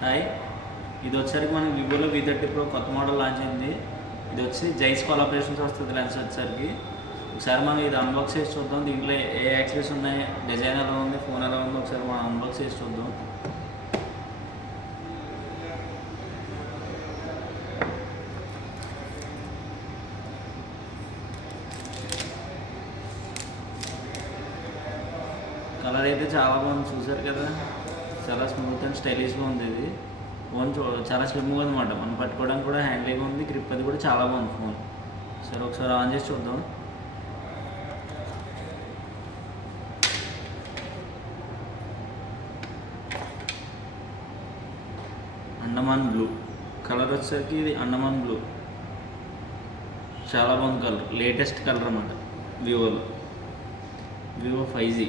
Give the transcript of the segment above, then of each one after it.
Hi, ఇది వచ్చేసరికి మనకి వివోలో V30 Pro కొత్త మోడల్ లాంచ్ అయింది. ఇది వచ్చి జైస్ కొలాబరేషన్స్ వస్తుంది లెన్స్ వచ్చేసరికి. ఒకసారి మనం ఇది అన్బాక్స్ చేసి చూద్దాం. దీంట్లో ఏ యాక్సెసరీస్ ఉన్నాయి, డిజైన్ ఎలా ఉంది, ఫోన్ ఎలా ఉంది, ఒకసారి మనం అన్బాక్స్ చేసి చూద్దాం. కలర్ అయితే చాలా బాగుంది, చూసారు కదా. చాలా స్మూత్ అండ్ స్టైలిష్గా ఉంది. ఇది ఫోన్ చాలా స్లిమ్గా ఉందన్నమాట. మనం పట్టుకోవడానికి కూడా హ్యాండ్లీగా ఉంది. గ్రిప్ అది కూడా చాలా బాగుంది ఫోన్. సరే ఒకసారి ఆన్ చేసి చూద్దాం. అండమాన్ బ్లూ కలర్ వచ్చేసరికి ఇది అండమాన్ బ్లూ చాలా బాగుంది. కలర్ లేటెస్ట్ కలర్ అన్నమాట. Vivo 5G.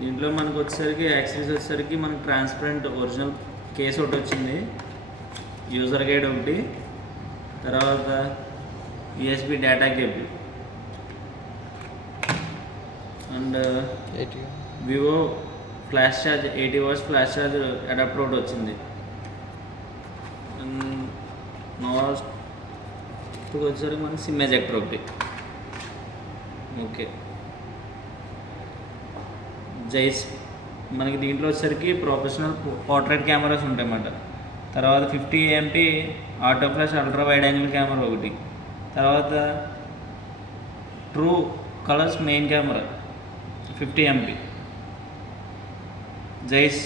దీంట్లో మనకు వచ్చేసరికి యాక్సెసరీస్ వచ్చేసరికి మనకు ట్రాన్స్పరెంట్ ఒరిజినల్ కేస్ ఒకటి వచ్చింది, యూజర్ గైడ్ ఒకటి, తర్వాత USB data cable and Vivo flash charge 80 watts flash charge adapter ఒకటి వచ్చింది. ఇప్పుడు వచ్చేసరికి మనకి సిమ్ ఎజెక్టర్ ఒకటి. ఓకే, జైస్ మనకి దీంట్లో వచ్చేసరికి ప్రొఫెషనల్ పోర్ట్రేట్ కెమెరాస్ ఉంటాయన్నమాట. తర్వాత 50 MP auto flash ultra wide angle camera ఒకటి, తర్వాత true colours main camera 50 MP. జైస్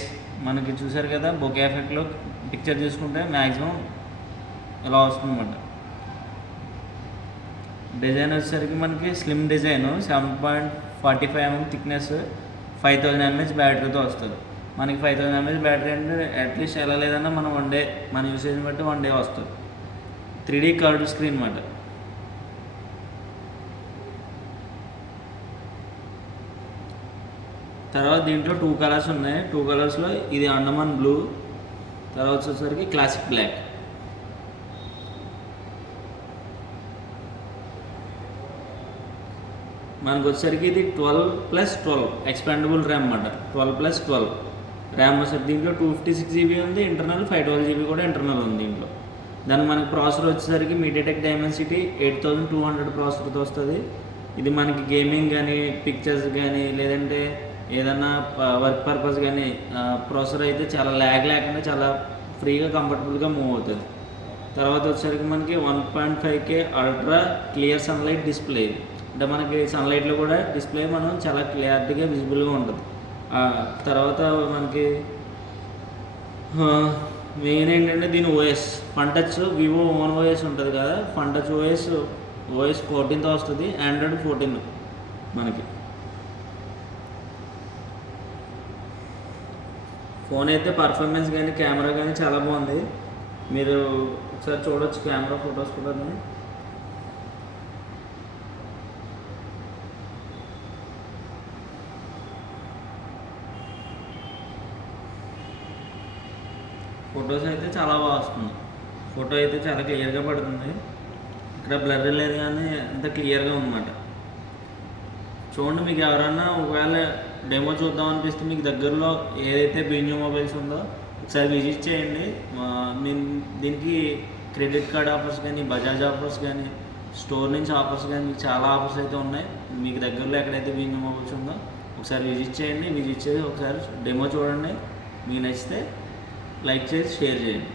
మనకి చూసారు కదా, బొకే ఎఫెక్ట్లో పిక్చర్ తీసుకుంటే మ్యాక్సిమం ఇలా వస్తుందన్నమాట. డిజైన్ వచ్చేసరికి మనకి slim design, 7.45 mm thickness, 5000 mAh బ్యాటరీతో వస్తుంది. మనకి 5000 mAh బ్యాటరీ అంటే అట్లీస్ట్ ఎలా లేదన్నా మనం మన యూసేజ్ని బట్టి 1 day వస్తుంది. 3D కర్వ్డ్ స్క్రీన్ అన్నమాట. తర్వాత దీంట్లో 2 కలర్స్ ఉన్నాయి. 2 కలర్స్లో ఇది అండమాన్ బ్లూ, తర్వాత వచ్చేసరికి క్లాసిక్ బ్లాక్. మనకు వచ్చేసరికి ఇది 12+12 ఎక్స్పాండబుల్ ర్యామ్ అన్నమాట. 12+12 ర్యామ్ వస్తుంది. దీంట్లో 256 GB ఉంది ఇంటర్నల్, 512 GB కూడా ఇంటర్నల్ ఉంది దీంట్లో. దానికి మనకి ప్రాసెసర్ వచ్చేసరికి మీడియాటెక్ డైమెన్సిటీ 8200 ప్రాసెసర్తో వస్తుంది. ఇది మనకి గేమింగ్ కానీ, పిక్చర్స్ కానీ, లేదంటే ఏదన్నా వర్క్ పర్పస్ కానీ ప్రాసెసర్ అయితే చాలా ల్యాగ్ లేకుండా చాలా ఫ్రీగా కంఫర్టబుల్గా మూవ్ అవుతుంది. తర్వాత వచ్చేసరికి మనకి 1.5K ultra clear sunlight display. అంటే మనకి సన్లైట్లో కూడా డిస్ప్లే మనం చాలా క్లారిటీగా విజిబుల్గా ఉంటుంది. తర్వాత మనకి మెయిన్ ఏంటంటే దీని OS fun touch, Vivo own OS ఉంటుంది కదా, ఫన్ టచ్ ఓఎస్ 14తో వస్తుంది, ఆండ్రాయిడ్ 14 మనకి. ఫోన్ అయితే పర్ఫార్మెన్స్ కానీ కెమెరా కానీ చాలా బాగుంది. మీరు ఒకసారి చూడవచ్చు కెమెరా ఫొటోస్ కూడా. ఫొటోస్ అయితే చాలా బాగా వస్తుంది. ఫోటో అయితే చాలా క్లియర్గా పడుతుంది. ఇక్కడ బ్లర్ లేదు కానీ అంత క్లియర్గా ఉందన్నమాట. చూడండి, మీకు ఎవరన్నా ఒకవేళ డెమో చూద్దాం అనిపిస్తే మీకు దగ్గరలో ఏదైతే బీన్యూ మొబైల్స్ ఉందో ఒకసారి విజిట్ చేయండి. దీనికి క్రెడిట్ కార్డ్ ఆఫర్స్ కానీ, బజాజ్ ఆఫర్స్ కానీ, స్టోర్ నుంచి ఆఫర్స్ కానీ, మీకు చాలా ఆఫర్స్ అయితే ఉన్నాయి. మీకు దగ్గరలో ఎక్కడైతే బీన్యూ మొబైల్స్ ఉందో ఒకసారి విజిట్ చేయండి. విజిట్ చేసి ఒకసారి డెమో చూడండి. మీకు నచ్చితే లైక్ చేసి షేర్ చేయండి.